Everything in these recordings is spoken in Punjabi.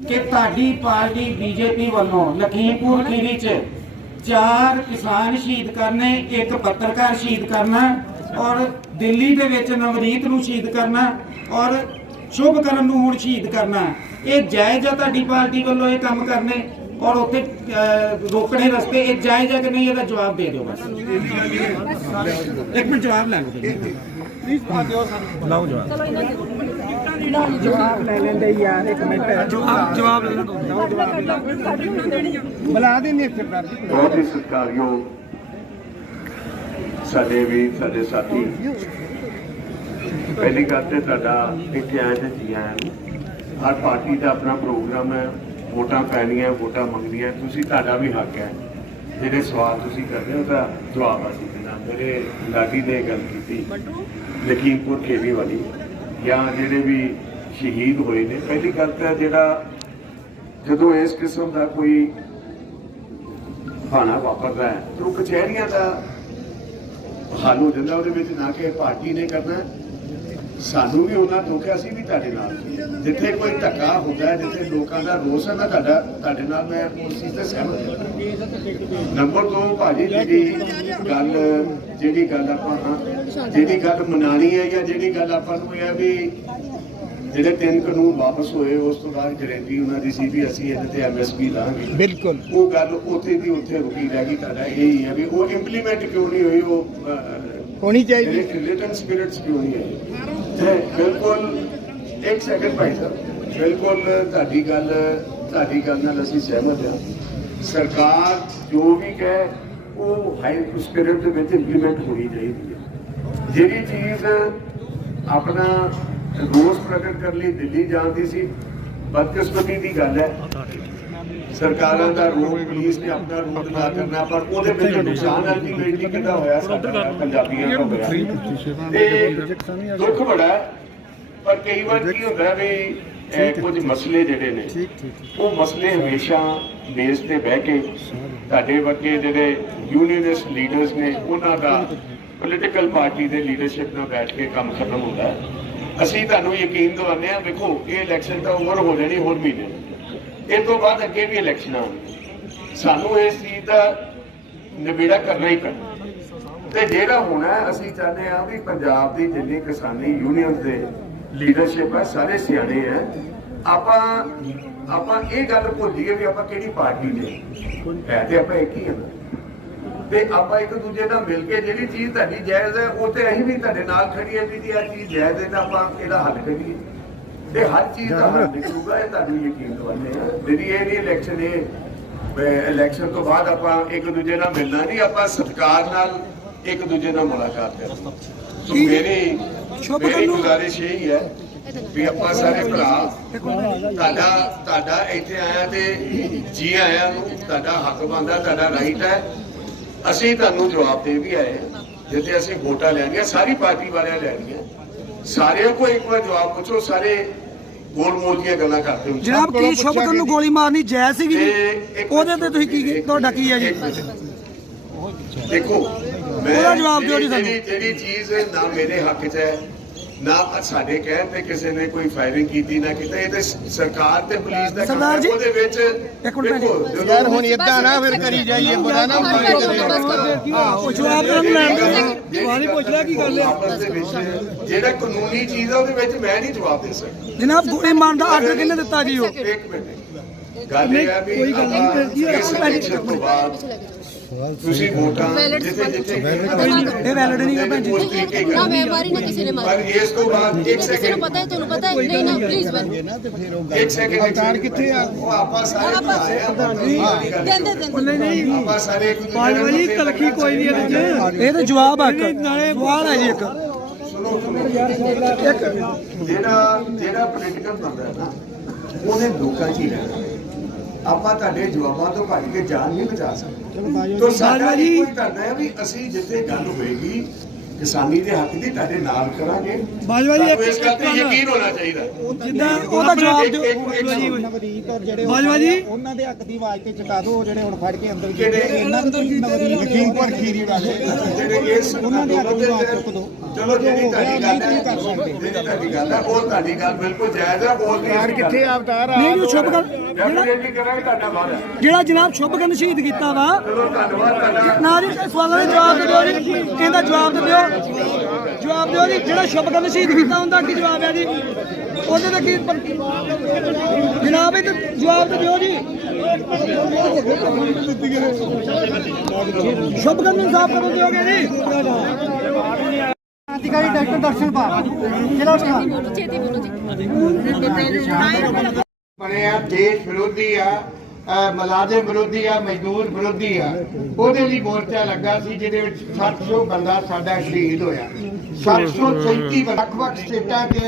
ਕਿ ਤੁਹਾਡੀ ਪਾਰਟੀ ਬੀਜੇਪੀ ਵੱਲੋਂ ਲਖੀਮਪੁਰ ਖੀਰੀ 'ਚ ਚਾਰ ਕਿਸਾਨ ਸ਼ਹੀਦ ਕਰਨੇ ਇੱਕ ਪੱਤਰਕਾਰ ਸ਼ਹੀਦ ਕਰਨਾ ਔਰ ਦਿੱਲੀ ਦੇ ਵਿੱਚ ਨਵਰੀਤ ਨੂੰ ਸ਼ਹੀਦ ਕਰਨਾ ਔਰ ਸ਼ੁਭਕਰਨ ਨੂੰ ਹੁਣ ਸ਼ਹੀਦ ਕਰਨਾ। ਇਹ ਜਾਇਜ਼ ਆ ਤੁਹਾਡੀ ਪਾਰਟੀ ਵੱਲੋਂ ਇਹ ਕੰਮ ਕਰਨੇ ਔਰ ਉੱਥੇ ਰੋਕਣੇ ਰਸਤੇ ਇਹ ਜਾਇਜ਼ ਆ ਕਿ ਨਹੀਂ ਇਹਦਾ ਜਵਾਬ ਦੇ ਦਿਓ ਬਸ। ਇੱਕ ਮਿੰਟ ਜਵਾਬ ਲੈ ਲਓ। ਜਵਾਬ। ਲੈ ਲੈਂਦੇ ਯਾਰ ਇੱਕ ਮਿੰਟ। ਜਵਾਬ ਜਵਾਬ ਲੈ ਬੁਲਾ ਦੇ ਨਹੀਂ ਸਰਦਾਰ ਜੀ ਬਹੁਤ ਹੀ ਸਤਿਕਾਰਯੋਗ ਸਾਡੇ ਵੀ ਸਾਡੇ ਸਾਥੀ। ਪਹਿਲੀ ਗੱਲ ਤੇ ਤੁਹਾਡਾ ਇੱਥੇ ਆਏ ਤੇ ਜੀ ਆਇਆਂ ਨੂੰ। ਹਰ ਪਾਰਟੀ ਦਾ ਆਪਣਾ ਪ੍ਰੋਗਰਾਮ ਹੈ। ਵੋਟਾਂ ਪੈਣੀਆਂ ਵੋਟਾਂ ਮੰਗਣੀਆਂ। ਤੁਸੀਂ ਤੁਹਾਡਾ ਵੀ ਹੱਕ ਹੈ। ਜਿਹੜੇ ਸਵਾਲ ਤੁਸੀਂ ਕਰਦੇ ਹੋ ਉਹਦਾ ਜਵਾਬ ਅਸੀਂ ਦੇਣਾ। ਮੇਰੇ ਲਾਡੀ ਨੇ ਗੱਲ ਕੀਤੀ। ਲਖੀਮਪੁਰ ਖੇੜੀ ਵਾਲੀ ਜਾਂ ਜਿਹੜੇ ਵੀ ਸ਼ਹੀਦ ਹੋਏ ਨੇ, ਪਹਿਲੀ ਗੱਲ ਤਾਂ ਜਿਹੜਾ ਜਦੋਂ ਇਸ ਕਿਸਮ ਦਾ ਕੋਈ ਭਾਣਾ ਵਾਪਰਦਾ ਹੈ, ਤਾਂ ਉਹ ਕਚਹਿਰੀਆਂ ਦਾ ਹੱਲ ਹੋ ਜਾਂਦਾ, ਉਹਦੇ ਵਿੱਚ ਨਾ ਕਿ ਪਾਰਟੀ ਨੇ ਕਰਨਾ ਸਾਨੂੰ ਵੀ ਉਹਨਾਂ ਧੋਖਿਆ ਸੀ ਵੀ ਤੁਹਾਡੇ ਨਾਲ। ਜਿੱਥੇ ਕੋਈ ਧੱਕਾ ਹੁੰਦਾ ਹੈ ਜਿੱਥੇ ਲੋਕਾਂ ਦਾ ਰੋਸ ਹੈ ਨਾ ਤੁਹਾਡਾ ਤੁਹਾਡੇ ਨਾਲ ਮੈਂ ਉਸ ਚੀਜ਼ ਤੇ ਸਹਿਮਤ ਹਾਂ। ਨੰਬਰ 2 ਭਾਜੀ ਜਿਹੜੀ ਗੱਲ ਜਿਹੜੀ ਗੱਲ ਆਪਾਂ ਜਿਹੜੀ ਗੱਲ ਮਨਾਣੀ ਹੈ ਜਾਂ ਜਿਹੜੀ ਗੱਲ ਆਪਾਂ ਨੂੰ ਇਹ ਹੈ ਵੀ ਜਿਹੜੇ ਤਿੰਨ ਕਾਨੂੰਨ ਵਾਪਸ ਹੋਏ ਉਸ ਤੋਂ ਬਾਅਦ ਗਰੰਟੀ ਉਹਨਾਂ ਦੀ ਸੀ ਵੀ ਅਸੀਂ ਇਹਦੇ ਤੇ ਐਮਐਸਪੀ ਲਾਂਗੇ। ਬਿਲਕੁਲ। ਉਹ ਗੱਲ ਉੱਥੇ ਦੀ ਉੱਥੇ ਰੁਕੀ ਰਹਿ ਗਈ ਤੁਹਾਡਾ ਇਹ ਹੀ ਹੈ ਵੀ ਉਹ ਇੰਪਲੀਮੈਂਟ ਕਿਉਂ ਨਹੀਂ ਹੋਈ ਉਹ ਹੋਣੀ ਚਾਹੀਦੀ। ਰਿਟਨ ਸਪਿਰਿਟਸ ਕਿਉਂ ਨਹੀਂ ਤੇ ਬਿਲਕੁਲ ਇੱਕ ਸੈਕਿੰਡ ਭਾਈ ਸਾਹਿਬ, ਬਿਲਕੁਲ ਤੁਹਾਡੀ ਗੱਲ ਤੁਹਾਡੀ ਗੱਲ ਨਾਲ ਅਸੀਂ ਸਹਿਮਤ ਹਾਂ। ਸਰਕਾਰ ਜੋ ਵੀ ਕਹੇ, ਉਹ ਹਾਈ ਸਪਿਰਿਟ ਦੇ ਵਿੱਚ ਇੰਪਲੀਮੈਂਟ ਹੋਣੀ ਚਾਹੀਦੀ ਹੈ। ਜਿਹੜੀ ਚੀਜ਼ ਆਪਣਾ ਰੋਸ ਪ੍ਰਗਟ ਕਰਨ ਲਈ ਦਿੱਲੀ ਜਾਂਦੀ ਸੀ, ਬਦਕਿਸਮਤੀ ਦੀ ਗੱਲ ਹੈ। ਸਰਕਾਰਾਂ ਦਾ ਰੋਲ ਪੁਲਿਸ ਨੇ ਆਪਣਾ ਰੋਲ ਅਦਾ ਕਰਨਾ ਪਰ ਉਹਦੇ ਵਿੱਚ ਨੁਕਸਾਨ ਅਲਟੀਮੇਟਲੀ ਕਿਹਦਾ ਹੋਇਆ ਸਾਡਾ ਪੰਜਾਬੀਆਂ ਦਾ ਹੋਇਆ ਤੇ ਦੁੱਖ ਬੜਾ ਪਰ ਕਈ ਵਾਰ ਕੀ ਹੁੰਦਾ ਵੀ ਕੁਝ ਮਸਲੇ ਜਿਹੜੇ ਨੇ ਉਹ ਮਸਲੇ ਹਮੇਸ਼ਾ ਬੇਸ ਤੇ ਬਹਿ ਕੇ ਤੁਹਾਡੇ ਵਰਗੇ ਜਿਹੜੇ ਯੂਨੀਅਨਿਸਟ ਲੀਡਰਸ ਨੇ ਉਹਨਾਂ ਦਾ ਪੋਲੀਟੀਕਲ ਪਾਰਟੀ ਦੇ ਲੀਡਰਸ਼ਿਪ ਨਾਲ ਬੈਠ ਕੇ ਕੰਮ ਖਤਮ ਹੁੰਦਾ ਅਸੀਂ ਤੁਹਾਨੂੰ ਯਕੀਨ ਦਿਵਾਉਂਦੇ ਹਾਂ ਵੇਖੋ ਇਹ ਇਲੈਕਸ਼ਨ ਤਾਂ ਓਵਰ ਹੋ ਜਾਣੀ ਹੋਰ ਮਹੀਨੇ। ਇਹ ਤੋਂ ਬਾਅਦ ਅੱਗੇ ਵੀ ਇਲੈਕਸ਼ਨਾਂ ਆਉਣਗੀਆਂ ਸਾਨੂੰ ਇਸ ਚੀਜ਼ ਦਾ ਨਿਬੇੜਾ ਕਰਨਾ ਹੀ ਪੈਣਾ। ਤੇ ਜਿਹੜਾ ਹੋਣਾ ਅਸੀਂ ਚਾਹੁੰਦੇ ਹਾਂ ਵੀ ਪੰਜਾਬ ਦੀ ਜਿੰਨੀ ਕਿਸਾਨੀ ਯੂਨੀਅਨ ਦੇ ਲੀਡਰਸ਼ਿਪ ਹੈ, ਸਾਰੇ ਸਿਆਣੇ ਹੈ। ਆਪਾਂ ਆਪਾਂ ਇਹ ਗੱਲ ਭੁੱਲੀਏ ਵੀ ਆਪਾਂ ਕਿਹੜੀ ਪਾਰਟੀ ਦੇ ਹੈ ਤੇ ਆਪਾਂ ਇੱਕ ਹੀ ਹਾਂ ਤੇ ਆਪਾਂ ਇੱਕ ਦੂਜੇ ਨਾਲ ਮਿਲ ਕੇ ਜਿਹੜੀ ਚੀਜ਼ ਤੁਹਾਡੀ ਜਾਇਜ਼ ਹੈ, ਉਹ ਤੇ ਅਸੀਂ ਵੀ ਤੁਹਾਡੇ ਨਾਲ ਖੜੀਏ ਵੀ ਜੀ ਇਹ ਚੀਜ਼ ਜਾਇਜ਼ ਹੈ, ਤਾਂ ਆਪਾਂ ਇਹਦਾ ਹੱਲ ਕਰੀਏ। ਤੇ ਹਰ ਚੀਜ਼ ਦਾ ਹੱਲ ਨਿਕਲੂਗਾ ਇਹ ਤੁਹਾਨੂੰ ਯਕੀਨ ਦਿਵਾਉਂਦੇ ਜਿਹੜੀ ਇਹ ਨਹੀਂ ਇਲੈਕਸ਼ਨ ਇਹ ਇਲੈਕਸ਼ਨ ਤੋਂ ਬਾਅਦ ਆਪਾਂ ਇੱਕ ਦੂਜੇ ਨਾਲ ਮਿਲਣਾ ਨਹੀਂ ਆਪਾਂ ਸਤਿਕਾਰ ਨਾਲ ਇੱਕ ਦੂਜੇ ਨਾਲ ਮੁਲਾਕਾਤ ਕਰਨਾ। ਸੋ ਮੇਰੀ ਮੇਰੀ ਗੁਜ਼ਾਰਿਸ਼ ਇਹ ਹੀ ਹੈ ਵੀ ਆਪਾਂ ਸਾਰੇ ਭਰਾ ਤੁਹਾਡਾ ਤੁਹਾਡਾ ਇੱਥੇ ਆਇਆ ਤੇ ਜੀ ਆਇਆਂ ਨੂੰ ਤੁਹਾਡਾ ਹੱਕ ਬਣਦਾ ਤੁਹਾਡਾ ਰਾਈਟ ਹੈ। ਅਸੀਂ ਤੁਹਾਨੂੰ ਜਵਾਬ ਦੇ ਵੀ ਆਏ। ਜਿੱਥੇ ਅਸੀਂ ਵੋਟਾਂ ਲੈਣੀਆਂ ਸਾਰੀ ਪਾਰਟੀ ਵਾਲਿਆਂ ਲੈਣੀਆਂ। ਸਾਰਿਆਂ ਕੋਲ ਇੱਕ ਵਾਰ ਜਵਾਬ ਪੁੱਛੋ ਸਾਰੇ ਗੋਲ ਮੋਲ ਦੀਆਂ ਗੱਲਾਂ ਕਰਦੇ ਹੋ। ਜਨਾਬ ਕੀ ਸ਼ੁਭਕਰਨ ਨੂੰ ਗੋਲੀ ਮਾਰਨੀ ਜਾਇਜ਼ ਸੀਗੀ ਜੀ? ਉਹਦੇ ਤੇ ਤੁਸੀਂ ਕੀ ਕੀ- ਤੁਹਾਡਾ ਕੀ ਹੈ ਜੀ। ਦੇਖੋ ਮੈਂ ਉਹਦਾ ਜਵਾਬ ਦਿਓ ਜੀ ਜਿਹੜੀ ਚੀਜ਼ ਨਾ ਮੇਰੇ ਹੱਕ 'ਚ ਹੈ ਨਾ ਸਾਡੇ ਕਹਿਣ ਤੇ ਕਿਸੇ ਨੇ ਕੋਈ ਫਾਇਰਿੰਗ ਕੀਤੀ ਨਾ ਕੀਤਾ ਇਹ ਤੇ ਸਰਕਾਰ ਤੇ ਪੁਲਿਸ ਦਾ ਕੰਮ ਹੈ ਉਹਦੇ ਵਿੱਚ ਇੱਕ ਮਿੰਟ ਯਾਰ ਹੁਣ ਇਦਾਂ ਨਾ ਫਿਰ ਕਰੀ ਜਾਈਏ ਬੁਰਾ ਨਾ ਕਰੇ ਉਹ ਜਵਾਬ ਤਾਂ ਦਿਓ। ਜਵਾਨੀ ਪੁੱਛ ਲਿਆ ਕੀ ਗੱਲ ਹੈ? ਜਿਹੜਾ ਕਾਨੂੰਨੀ ਚੀਜ਼ ਹੈ ਉਹਦੇ ਵਿੱਚ ਮੈਂ ਨਹੀਂ ਜਵਾਬ ਦੇ ਸਕਦਾ। ਜਨਾਬ ਗੋਲੀ ਮਾਰਨ ਦਾ ਆਰਡਰ ਕਿਹਨੇ ਦਿੱਤਾ ਜੀ ਉਹ? ਇੱਕ ਮਿੰਟ। ਗੱਲ ਇਹ ਹੈ ਵੀ ਕੋਈ ਗੱਲ ਨਹੀਂ ਕਰਦੀ ਹੈ। ਤੋਂ ਬਾਅਦ ਤੁਸੀਂ ਵੋਟਾਂ ਜਿੱਥੇ ਜਿੱਥੇ ਇਹ ਵੈਲਿਡ ਨਹੀਂ ਹੈ ਭੈਣ ਜੀ। ਨਾ ਮੈਂ। ਮਾਰੀ ਨਾ ਕਿਸੇ ਨੇ ਪਰ ਮਾਰੀ ਇਸ ਤੋਂ ਬਾਅਦ ਇੱਕ ਕਿਸੇ ਨੂੰ ਸੈਕਿੰਡ ਪਤਾ ਹੈ ਤੁਹਾਨੂੰ ਪਤਾ ਹੈ। ਨਹੀਂ ਨਾ ਪਲੀਜ਼ ਬਨ ਇੱਕ ਸੈਕਿੰਡ ਅਵਤਾਰ ਕਿੱਥੇ ਆ? ਉਹ ਆਪਾਂ ਸਾਰੇ ਆਏ ਆ ਦਿੰਦੇ ਦਿੰਦੇ। ਆਪਾਂ ਸਾਰੇ ਇੱਕ ਦੂਜੇ ਨਾਲ ਤਲਖੀ ਕੋਈ ਨਹੀਂ ਇਹਦੇ ਇਹ ਤਾਂ ਜਵਾਬ ਆ ਇੱਕ। ਸਵਾਲ ਹੈ ਜੀ ਇੱਕ। ਜਿਹੜਾ ਜਿਹੜਾ ਪੋਲੀਟੀਕਲ ਬੰਦਾ ਹੈ ਨਾ ਉਹਨੇ ਲੋਕਾਂ 'ਚ ਹੀ ਰਹਿਣਾ। ਆਪਾਂ ਤੁਹਾਡੇ ਜਵਾਬਾਂ ਤੋਂ ਭੱਜ ਕੇ ਜਾਨ ਨਹੀਂ ਬਚਾ ਸਕਦੇ। ਤੋਂ ਸਾਡਾ ਬਾਜਵਾ ਜੀ। ਜੀ ਕੋਈ ਕਰਨਾ ਹੈ ਵੀ ਅਸੀਂ ਜਿੱਥੇ ਗੱਲ ਹੋਏਗੀ ਕਿਸਾਨੀ ਦੇ ਹੱਕ ਦੀ ਤੁਹਾਡੇ ਨਾਲ ਕਰਾਂਗੇ। ਬਾਜਵਾ ਜੀ, ਇੱਕ ਇਸ ਗੱਲ ਤੇ ਗੱਲ- ਯਕੀਨ ਹੋਣਾ ਚਾਹੀਦਾ। ਜਿੱਦਾਂ ਉਹਦਾ ਜਵਾਬ ਦਿਓ ਔਰ ਜਿਹੜੇ ਬਾਜਵਾ ਜੀ। ਉਹਨਾਂ ਦੇ ਹੱਕ ਦੀ ਆਵਾਜ਼ ਤੇ ਚੁਕਾ ਦਿਓ ਜਿਹੜੇ ਹੁਣ ਫੜ ਕੇ ਅੰਦਰ ਜਿਹੜੇ ਇਹਨਾਂ ਦੇ ਨਵਦੀਪ ਲਖੀਮਪੁਰ ਖੀਰੀ ਵਾਲੇ ਜਿਹੜੇ ਇਸ ਉਹਨਾਂ ਦੇ ਹੱਕ ਦੀ ਆਵਾਜ਼ ਚੁੱਕ ਦਿਓ। ਚਲੋ ਜਿਹੜੀ ਤੁਹਾਡੀ ਗੱਲ ਹੈ ਨਹੀਂ ਕਰ ਸਕਦੇ। ਜਿਹੜੀ ਤੁਹਾਡੀ ਗੱਲ ਹੈ ਉਹ ਤੁਹਾਡੀ ਗੱਲ ਬਿਲਕੁਲ ਜਾਇਜ਼ ਹੈ ਉਹ ਯਾਰ ਕਿੱਥੇ ਅਵਤਾਰ ਨਹੀਂ ਜੋ ਸ਼ੁਭ ਕਰ ਜਿਹੜਾ ਜਨਾਬ ਸ਼ੁਭਕਰਨ ਸ਼ਹੀਦ ਕੀਤਾ ਵਾ ਚਲੋ ਧੰਨਵਾਦ ਤੁਹਾਡਾ ਨਾ ਜੀ ਸਵਾਲਾਂ ਦੇ ਜਵਾਬ ਦਿਓ ਜੀ। ਇਹਦਾ ਜਵਾਬ ਦਿਓ? ਜਵਾਬ ਦਿਓ ਜੀ ਜਿਹੜਾ ਸ਼ੁਭਕਰਨ ਸ਼ਹੀਦ ਕੀਤਾ ਹੁੰਦਾ ਕੀ ਜਵਾਬ ਹੈ ਜੀ? ਉਹਦੇ ਦਾ ਕੀ ਜਨਾਬ ਇਹ ਜਵਾਬ ਤਾਂ ਦਿਓ ਜੀ। ਸ਼ੁਭਕਰਨ ਨੂੰ ਸਾਫ਼ ਕਦੋਂ ਦਿਓਗੇ ਜੀ? ਅਧਿਕਾਰੀ ਡਾਕਟਰ ਦਰਸ਼ਨ ਪਾਲ ਜ਼ਿਲ੍ਹਾ ਬਣੇ ਆ ਦੇਸ਼ ਵਿਰੋਧੀ ਆ। ਮੁਲਾਜ਼ਮ ਵਿਰੋਧੀ ਆ, ਮਜ਼ਦੂਰ ਵਿਰੋਧੀ ਆ, ਉਹਦੇ ਲਈ ਮੋਰਚਾ ਲੱਗਾ ਸੀ, ਜਿਹਦੇ ਵਿੱਚ 700 ਬੰਦਾ ਸਾਡਾ ਸ਼ਹੀਦ ਹੋਇਆ। 737 ਵੱਖ-ਵੱਖ ਸਟੇਟਾਂ 'ਚ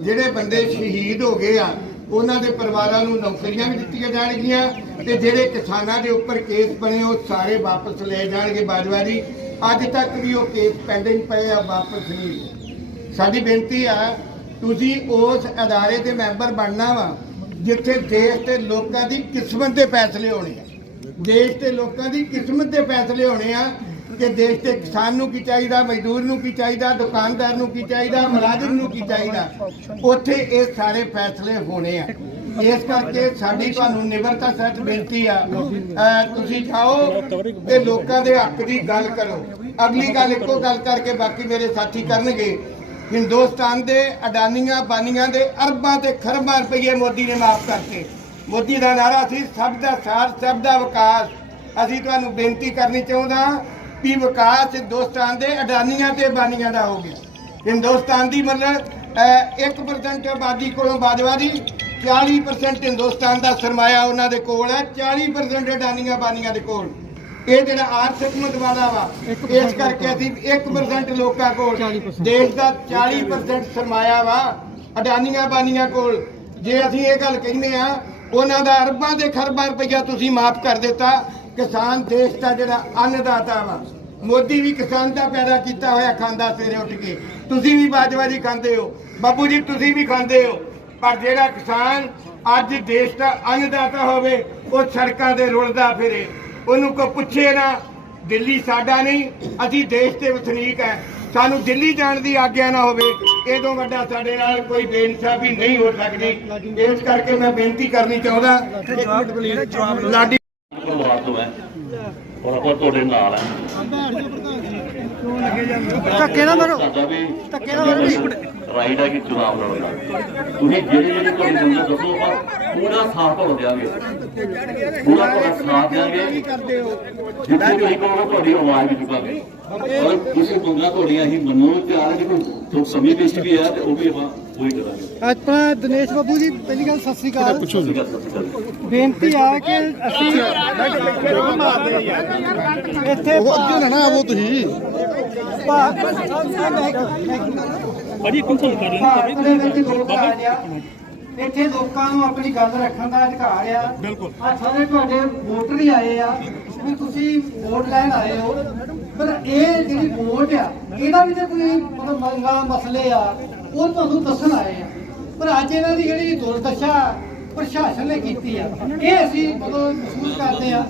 ਜਿਹੜੇ ਬੰਦੇ ਸ਼ਹੀਦ ਹੋ ਗਏ ਆ, ਉਹਨਾਂ ਦੇ ਪਰਿਵਾਰਾਂ ਨੂੰ ਨੌਕਰੀਆਂ ਵੀ ਦਿੱਤੀਆਂ ਜਾਣਗੀਆਂ ਤੇ ਜਿਹੜੇ ਕਿਸਾਨਾਂ ਦੇ ਉੱਪਰ ਕੇਸ ਬਣੇ, ਉਹ ਸਾਰੇ ਵਾਪਸ ਲਏ ਜਾਣਗੇ ਬਾਜਵਾ ਜੀ। ਅੱਜ ਤੱਕ ਵੀ ਉਹ ਕੇਸ ਪੈਂਡਿੰਗ ਪਏ ਆ, ਵਾਪਸ ਨਹੀਂ ਸਾਡੀ ਬੇਨਤੀ ਆ, ਤੁਸੀਂ ਉਸ ਅਦਾਰੇ ਦੇ ਮੈਂਬਰ ਬਣਨਾ ਵਾ ਜਿੱਥੇ ਦੇਸ਼ ਤੇ ਲੋਕਾਂ ਦੀ ਕਿਸਮਤ ਦੇ ਫੈਸਲੇ ਹੋਣੇ ਆ। ਦੇਸ਼ ਤੇ ਲੋਕਾਂ ਦੀ ਕਿਸਮਤ ਦੇ ਫੈਸਲੇ ਹੋਣੇ ਆ ਕਿ ਦੇਸ਼ ਦੇ ਕਿਸਾਨ ਨੂੰ ਕੀ ਚਾਹੀਦਾ, ਮਜ਼ਦੂਰ ਨੂੰ ਕੀ ਚਾਹੀਦਾ, ਦੁਕਾਨਦਾਰ ਨੂੰ ਕੀ ਚਾਹੀਦਾ, ਮੁਲਾਜ਼ਮ ਨੂੰ ਕੀ ਚਾਹੀਦਾ। ਉੱਥੇ ਇਹ ਸਾਰੇ ਫੈਸਲੇ ਹੋਣੇ ਆ। ਇਸ ਕਰਕੇ ਸਾਡੀ ਤੁਹਾਨੂੰ ਨਿਮਰਤਾ ਸਹਿਤ ਬੇਨਤੀ ਆ ਤੁਸੀਂ ਜਾਓ ਤੇ ਲੋਕਾਂ ਦੇ ਹੱਕ ਦੀ ਗੱਲ ਕਰੋ। ਅਗਲੀ ਗੱਲ ਇੱਕੋ ਗੱਲ ਕਰਕੇ ਬਾਕੀ ਮੇਰੇ ਸਾਥੀ ਕਰਨਗੇ। ਹਿੰਦੁਸਤਾਨ ਦੇ ਅਡਾਨੀਆਂ ਬਾਨੀਆਂ ਦੇ ਅਰਬਾਂ ਤੇ ਖਰਬਾਂ ਰੁਪਏ ਮੋਦੀ ਨੇ ਮਾਫ ਕਰਤੇ। ਮੋਦੀ ਦਾ ਨਾਰਾ ਸੀ ਸਭ ਦਾ ਸਾਥ ਸਭ ਦਾ ਵਿਕਾਸ। ਅਸੀਂ ਤੁਹਾਨੂੰ ਬੇਨਤੀ ਕਰਨੀ ਚਾਹੁੰਦਾ ਵੀ ਵਿਕਾਸ ਹਿੰਦੁਸਤਾਨ ਦੇ ਅਡਾਨੀਆਂ ਤੇ ਬਾਨੀਆਂ ਦਾ ਹੋ ਗਿਆ। ਹਿੰਦੁਸਤਾਨ ਦੀ ਮਤਲਬ ਅਹ, 1% ਆਬਾਦੀ ਕੋਲੋਂ ਬਾਜਵਾ ਦੀ 40% ਹਿੰਦੁਸਤਾਨ ਦਾ ਸਰਮਾਇਆ ਉਹਨਾਂ ਦੇ ਕੋਲ ਹੈ 40% ਅਡਾਨੀਆਂ ਬਾਨੀਆਂ ਦੇ ਕੋਲ। ਇਹ ਜਿਹੜਾ ਆਰਥਿਕ ਮਦਵਾਦਾ ਵਾ ਇਸ ਕਰਕੇ ਅਸੀਂ 1% ਲੋਕਾਂ ਕੋਲ ਦੇਸ਼ ਦਾ 40% ਸਰਮਾਇਆ ਵਾ ਅਡਾਨੀਆਂ ਬਾਨੀਆਂ ਕੋਲ। ਜੇ ਅਸੀਂ ਇਹ ਗੱਲ ਕਹਿੰਦੇ ਆ ਉਹਨਾਂ ਦਾ ਅਰਬਾਂ ਦੇ ਖਰਬਾਂ ਰੁਪਈਆ ਤੁਸੀਂ ਮਾਫ ਕਰ ਦਿੱਤਾ। ਕਿਸਾਨ ਦੇਸ਼ ਦਾ ਜਿਹੜਾ ਅੰਨਦਾਤਾ ਵਾ ਮੋਦੀ ਵੀ ਕਿਸਾਨ ਦਾ ਪੈਦਾ ਕੀਤਾ ਹੋਇਆ ਖਾਂਦਾ ਸਵੇਰੇ ਉੱਠ ਕੇ। ਤੁਸੀਂ ਵੀ ਬਾਜਵਾ ਜੀ ਖਾਂਦੇ ਹੋ। ਬਾਬੂ ਜੀ ਤੁਸੀਂ ਵੀ ਖਾਂਦੇ ਹੋ। ਪਰ ਜਿਹੜਾ ਕਿਸਾਨ ਅੱਜ ਦੇਸ਼ ਦਾ ਅੰਨਦਾਤਾ ਹੋਵੇ ਉਹ ਸੜਕਾਂ ਤੇ ਰੁਲਦਾ ਫਿਰੇ। ਉਹਨੂੰ ਕੋ ਪੁੱਛੇ ਨਾ ਦਿੱਲੀ ਸਾਡਾ ਨਹੀਂ ਅਸੀਂ ਦੇਸ਼ ਦੇ ਵਸਨੀਕ ਹੈ ਸਾਨੂੰ ਦਿੱਲੀ ਜਾਣ ਦੀ ਆਗਿਆ ਨਾ ਹੋਵੇ ਇਹ ਤੋਂ ਵੱਡਾ ਸਾਡੇ ਨਾਲ ਕੋਈ ਬੇਇਨਸਾਫੀ ਨਹੀਂ ਹੋ ਸਕਦੀ। ਇਸ ਕਰਕੇ ਮੈਂ ਬੇਨਤੀ ਕਰਨੀ ਚਾਹੁੰਦਾ। ਲਾਡੀ ਤੋਂ ਹੈ ਔਰ ਤੁਹਾਡੇ ਨਾਲ ਹੈ ਧੱਕੇ ਨਾ ਮਾਰੋ। ਧੱਕੇ ਨਾ ਰਾਈਟ ਹੈ ਕਿ ਚੁਣਾਵ ਲੜਨਾ। ਤੁਸੀਂ ਜਿਹੜੇ ਜਿਹੜੇ ਤੁਹਾਡੇ ਬੰਦੇ ਦੱਸੋ ਆਪਾਂ ਪੂਰਾ ਸਾਥ ਹੋ ਦਿਆਂਗੇ। ਪੂਰਾ ਤੁਹਾਡਾ ਸਾਥ ਦਿਆਂਗੇ। ਜਿੱਥੇ ਤੁਸੀਂ ਕਹੋਗੇ ਤੁਹਾਡੀ ਆਵਾਜ਼ ਵੀ ਚੁਕਾਂਗੇ। ਔਰ ਕਿਸੇ ਬੰਦਾ ਤੁਹਾਡੀਆਂ ਹੀ ਮੰਨੋ ਤਿਆਰ ਹੈ ਕਿ ਕੋਈ ਸਮੇਂ ਵਿੱਚ ਵੀ ਹੈ ਤੇ ਉਹ ਵੀ ਆਪਾਂ ਉਹੀ ਕਰਾਂਗੇ। ਆਪਣਾ ਦਿਨੇਸ਼ ਬਾਬੂ ਜੀ ਪਹਿਲੀ ਗੱਲ ਸਤਿ ਸ੍ਰੀ ਅਕਾਲ। ਠੀਕ ਹੈ ਸਤਿ ਸ਼੍ਰੀ ਅਕਾਲ। ਬੇਨਤੀ ਆ ਕਿ ਅਸੀਂ ਇੱਥੇ ਉਹ ਅੱਗੇ ਨਾ ਆਵੋ ਤੁਸੀਂ। ਬੜੀ ਕੰਸਲ ਕਰ ਲਈ ਇੱਥੇ ਲੋਕਾਂ ਨੂੰ ਆਪਣੀ ਗੱਲ ਰੱਖਣ ਦਾ ਅਧਿਕਾਰ ਆ। ਬਿਲਕੁਲ। ਆ ਸਾਰੇ ਤੁਹਾਡੇ ਵੋਟਰ ਹੀ ਆਏ ਆ। ਵੀ ਤੁਸੀਂ ਵੋਟ ਲੈਣ ਆਏ ਹੋ। ਪਰ ਇਹ ਜਿਹੜੀ ਵੋਟ ਆ ਇਹਦਾ ਵੀ ਤਾਂ ਕੋਈ ਮਤਲਬ ਮੰਗਾ ਮਸਲੇ ਆ ਉਹ ਤੁਹਾਨੂੰ ਦੱਸਣ ਆਏ ਆ। ਪਰ ਅੱਜ ਇਹਨਾਂ ਦੀ ਜਿਹੜੀ ਦੁਰਦਸ਼ਾ ਪ੍ਰਸ਼ਾਸਨ ਨੇ ਕੀਤੀ ਆ ਇਹ ਅਸੀਂ ਮਤਲਬ ਮਹਿਸੂਸ ਕਰਦੇ ਆ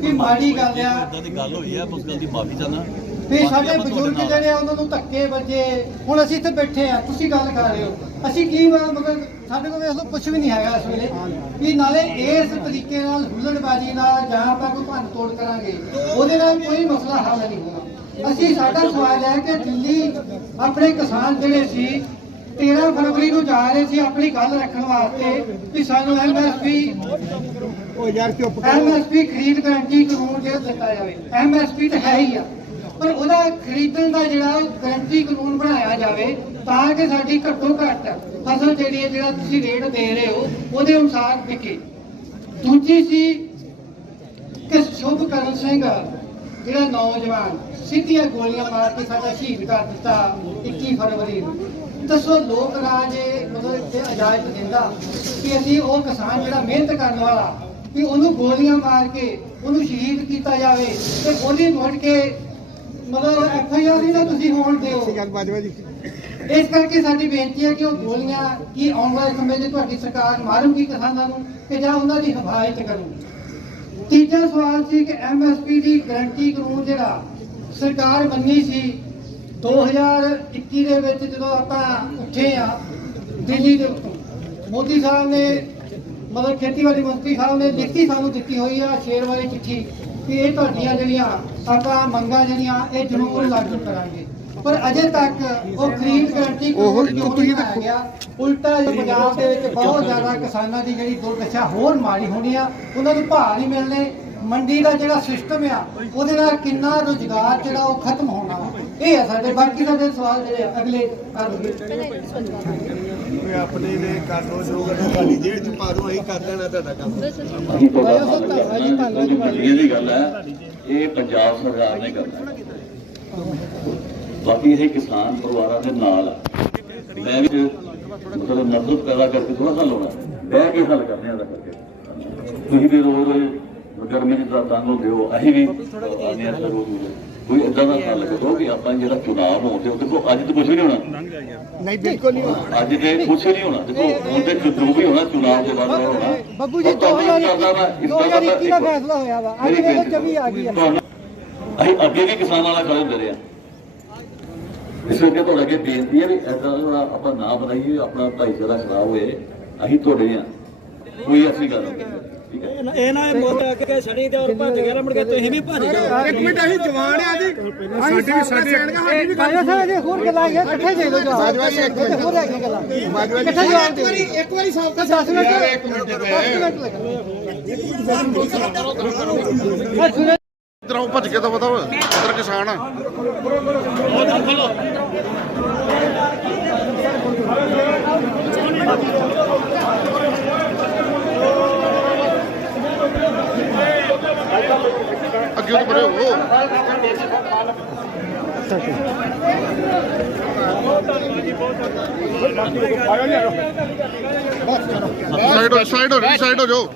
ਕਿ ਮਾੜੀ ਗੱਲ ਆ। ਇਦਾਂ ਦੀ ਗੱਲ ਹੋਈ ਹੈ ਉਸ ਗੱਲ ਦੀ ਮਾਫੀ ਚਾਹਨਾ ਵੀ ਸਾਡੇ ਬਜ਼ੁਰਗ ਜਿਹੜੇ ਆ ਉਹਨਾਂ ਨੂੰ ਧੱਕੇ ਵੱਜੇ। ਹੁਣ ਅਸੀਂ ਇੱਥੇ ਬੈਠੇ ਆ ਤੁਸੀਂ ਗੱਲ ਕਰ ਰਹੇ ਹੋ। ਅਸੀਂ ਕੀ ਵਾ- ਮਤਲਬ ਸਾਡੇ ਕੋਲ ਵੇਖ ਲਓ ਕੁਝ ਵੀ ਨਹੀਂ ਹੈਗਾ ਇਸ ਵੇਲੇ। ਵੀ ਨਾਲੇ ਇਸ ਤਰੀਕੇ ਨਾਲ ਹੁੱਲੜਬਾਜ਼ੀ ਨਾਲ ਜਾਂ ਆਪਾਂ ਕੋਈ ਭੰਨ ਤੋੜ ਕਰਾਂਗੇ ਉਹਦੇ ਨਾਲ ਕੋਈ ਮਸਲਾ ਹੱਲ ਨਹੀਂ ਹੋਣਾ। ਅਸੀਂ ਸਾਡਾ ਸਵਾਲ ਹੈ ਕਿ ਦਿੱਲੀ ਆਪਣੇ ਕਿਸਾਨ ਜਿਹੜੇ ਸੀ 13 ਫਰਵਰੀ ਨੂੰ ਜਾ ਰਹੇ ਸੀ ਆਪਣੀ ਗੱਲ ਰੱਖਣ ਵਾਸਤੇ ਵੀ ਸਾਨੂੰ ਐਮਐਸਪੀ ਉਹ ਯਾਰ ਚੁੱਪ ਐਮਐਸਪੀ ਖਰੀਦ ਗਰੰਟੀ ਕਾਨੂੰਨ ਜਿਹੜਾ ਦਿੱਤਾ ਜਾਵੇ। ਐਮਐਸਪੀ ਤਾਂ ਹੈ ਹੀ ਆ। ਪਰ ਉਹਦਾ ਖਰੀਦਣ ਦਾ ਜਿਹੜਾ ਗਰੰਟੀ ਕਾਨੂੰਨ ਬਣਾਇਆ ਜਾਵੇ, ਤਾਂ ਕਿ ਸਾਡੀ ਘੱਟੋ ਘੱਟ ਫਸਲ ਜਿਹੜੀ ਹੈ, ਜਿਹੜਾ ਤੁਸੀਂ ਰੇਟ ਦੇ ਰਹੇ ਹੋ, ਉਹਦੇ ਅਨੁਸਾਰ ਵਿਕੇ। ਦੂਜੀ ਸੀ ਕਿ ਸ਼ੁਭਕਰਨ ਸਿੰਘ, ਜਿਹੜਾ ਨੌਜਵਾਨ, ਸਿੱਧੀਆਂ ਗੋਲੀਆਂ ਮਾਰ ਕੇ ਸਾਡਾ ਸ਼ਹੀਦ ਕਰ ਦਿੱਤਾ 21 ਫਰਵਰੀ ਨੂੰ। ਦੱਸੋ, ਲੋਕ ਰਾਜ ਮਤਲਬ ਇੱਥੇ ਇਜਾਜ਼ਤ ਦਿੰਦਾ ਕਿ ਅਸੀਂ ਉਹ ਕਿਸਾਨ ਜਿਹੜਾ ਮਿਹਨਤ ਕਰਨ ਵਾਲਾ ਵੀ ਉਹਨੂੰ ਗੋਲੀਆਂ ਮਾਰ ਕੇ ਉਹਨੂੰ ਸ਼ਹੀਦ ਕੀਤਾ ਜਾਵੇ ਤੇ ਉਹਦੀ ਮੁੜ ਕੇ ਮਤਲਬ ਐਫ ਆਈ ਆਰ ਹੀ ਨਾ ਤੁਸੀਂ ਹੋਣ ਦਿਓ। ਗੱਲ ਬਾਜਵਾ ਜੀ। ਇਸ ਕਰਕੇ ਸਾਡੀ ਬੇਨਤੀ ਹੈ ਕਿ ਉਹ ਗੋਲੀਆਂ ਕੀ ਆਉਣ ਵਾਲੇ ਸਮੇਂ 'ਚ ਤੁਹਾਡੀ ਸਰਕਾਰ ਮਾਰੂਗੀ ਕਿਸਾਨਾਂ ਨੂੰ ਕਿ ਜਾਂ ਉਹਨਾਂ ਦੀ ਹਮਾਇਤ ਕਰੂਗੀ? ਤੀਜਾ ਸਵਾਲ ਸੀ ਕਿ ਐਮਐਸਪੀ ਦੀ ਗਰੰਟੀ ਕਾਨੂੰਨ ਜਿਹੜਾ ਸਰਕਾਰ ਮੰਨੀ ਸੀ 2021 ਦੇ ਵਿੱਚ ਜਦੋਂ ਆਪਾਂ ਉੱਠੇ ਆ ਦਿੱਲੀ ਦੇ ਉੱਤੋਂ। ਮੋਦੀ ਸਾਹਿਬ ਨੇ ਮਤਲਬ ਖੇਤੀਬਾੜੀ ਮੰਤਰੀ ਸਾਹਿਬ ਨੇ ਲਿਖਤੀ ਸਾਨੂੰ ਦਿੱਤੀ ਹੋਈ ਆ ਸ਼ੇਰ ਵਾਲੀ ਚਿੱਠੀ। ਕਿ ਇਹ ਤੁਹਾਡੀਆਂ ਜਿਹੜੀਆਂ ਆਪਾਂ ਮੰਗਾਂ ਜਿਹੜੀਆਂ ਇਹ ਜ਼ਰੂਰ ਲਾਗੂ ਕਰਾਂਗੇ। ਪਰ ਅਜੇ ਤੱਕ ਉਹ ਖਰੀਦ ਗਰੰਟੀ ਕਿਉਂ ਨਹੀਂ ਆ ਗਿਆ ਉਲਟਾ ਜੇ ਪੰਜਾਬ ਦੇ ਵਿੱਚ ਬਹੁਤ ਜ਼ਿਆਦਾ ਕਿਸਾਨਾਂ ਦੀ ਜਿਹੜੀ ਦੁਰਦਸ਼ਾ ਹੋਰ ਮਾੜੀ ਹੋਣੀ ਆ ਉਹਨਾਂ ਨੂੰ ਭਾਅ ਨਹੀਂ ਮਿਲਣੇ। ਮੰਡੀ ਦਾ ਜਿਹੜਾ ਸਿਸਟਮ ਆ ਉਹਦੇ ਨਾਲ ਕਿੰਨਾ ਰੁਜ਼ਗਾਰ ਜਿਹੜਾ ਉਹ ਖਤਮ ਹੋਣਾ। ਇਹ ਆ ਸਾਡੇ ਬਾਕੀ ਸਾਡੇ ਸਵਾਲ ਜਿਹੜੇ ਆ, ਅਗਲੇ ਕਰਨਗੇ ਆਪਣੇ ਨੇ ਕਰ ਲੋ ਜੋ ਕਰਨਾ ਤੁਹਾਡੀ ਜੇਬ ਚ ਪਾ ਦੋ ਅਸੀਂ ਕਰ ਲੈਣਾ ਤੁਹਾਡਾ ਕੰਮ। ਤੁਹਾਡਾ ਦੀ ਗੱਲ ਹੈ। ਇਹ ਪੰਜਾਬ ਸਰਕਾਰ ਨੇ ਕਰਨਾ ਹੈ। ਬਾਕੀ ਇਹ ਕਿਸਾਨ ਪਰਿਵਾਰਾਂ ਦੇ ਨਾਲ ਆ। ਮੈਂ ਵੀ ਮਤਲਬ ਨਫ਼ਰਤ ਪੈਦਾ ਕਰਕੇ ਥੋੜਾ ਹੱਲ ਹੋਣਾ। ਬਹਿ ਕੇ ਹੱਲ ਕਰਨੇ ਆ ਦਾ ਕਰਕੇ। ਤੁਸੀਂ ਵੀ ਰੋਜ਼ ਰੋਜ਼ ਗਰਮੀ ਚ ਤਾਂ ਤੰਗ ਹੁੰਦੇ ਹੋ ਅਸੀਂ ਵੀ ਆਨੇ ਆ ਰੋਜ਼ ਕੋਈ ਇਦਾਂ ਦਾ ਹੱਲ ਕਰੋ ਕਿ ਆਪਾਂ ਜਿਹੜਾ ਚੁਣਾਵ ਹੋਣ ਤੇ ਦੇਖੋ ਅੱਜ ਤਾਂ ਕੁਝ ਵੀ ਨਹੀਂ ਹੋਣਾ। ਨਹੀਂ ਬਿਲਕੁਲ ਨਹੀਂ ਅੱਜ ਤੇ ਕੁਝ ਨਹੀਂ ਹੋਣਾ। ਦੇਖੋ ਹੁਣ ਤੇ ਜੋ ਵੀ ਹੋਣਾ ਚੁਣਾਵ ਦੇ ਬਾਅਦ ਹੋਣਾ। ਬੱਬੂ ਜੀ ਔਰ ਤੁਹਾਨੂੰ ਕਰਦਾ ਵਾ, ਇਸ ਤਰ੍ਹਾਂ ਦਾ 2021 ਦਾ ਫੈਸਲਾ ਹੋਇਆ ਵਾ। ਅੱਜ ਵੇਲੇ 24 ਆ ਗਈ ਤੁਹਾਨੂੰ- ਅਸੀਂ ਅੱਗੇ ਵੀ ਕਿਸਾਨਾਂ ਨਾਲ ਖੜੇ ਹੁੰਦੇ ਰਹੇ ਆ। ਇਸ ਕਰਕੇ ਤੁਹਾਡੇ ਅੱਗੇ ਬੇਨਤੀ ਹੈ ਵੀ ਐਦਾਂ ਦਾ ਆਪਾਂ ਨਾ ਬਣਾਈਏ ਆਪਣਾ ਭਾਈਚਾਰਾ ਖਰਾਬ ਹੋਏ ਅਸੀਂ ਤੁਹਾਡੇ ਆ। ਕੋਈ ਐਸੀ ਗੱਲ ਨਹੀਂ। ਹੈ ਇਹ ਨਾ ਮੁੱਦ ਆ ਕੇ ਸੜੀ ਤੇ ਔਰ ਭੱਜ ਗਿਆ ਮੁੜ ਕੇ ਤੁਸੀਂ ਵੀ ਭੱਜ ਗਏ ਇੱਕ ਮਿੰਟ ਅਸੀਂ ਜਵਾਨ ਆ ਜੀ। ਸਾਡੇ ਵੀ ਸਾਡੇ ਸਾਡੀ ਵੀ ਬਾਜਾ ਸਾਹਿਬ ਜੀ ਹੋਰ ਗੱਲਾਂ ਆਈਆਂ ਇਕੱਠੇ ਦੇ ਲਓ ਜਵਾਬ। ਹੋਰ ਹੈਗੀਆਂ ਗੱਲਾਂ। ਬਾਜਵਾ ਜੀ। ਇਕੱਠੇ ਜਵਾਬ ਦੇ। ਇੱਕ ਵਾਰੀ ਸੌ 10 ਮਿੰਟ। ਯਾਰ ਇੱਕ ਮਿੰਟ ਦੇ। 10 ਮਿੰਟ ਲੱਗਣਗੇ ਇਧਰ ਆਓ ਭੱਜ ਕੇ ਤਾਂ ਬਤਾਓ ਇਧਰ ਕਿਸਾਨ ਆ। ਅੱਗੇ ਤੋਂ ਬੜੇ ਹੋ। ਸਾਈਡ ਹੋ ਸਾਈਡ ਹੋ ਸਾਈਡ ਹੋ ਜਾਓ।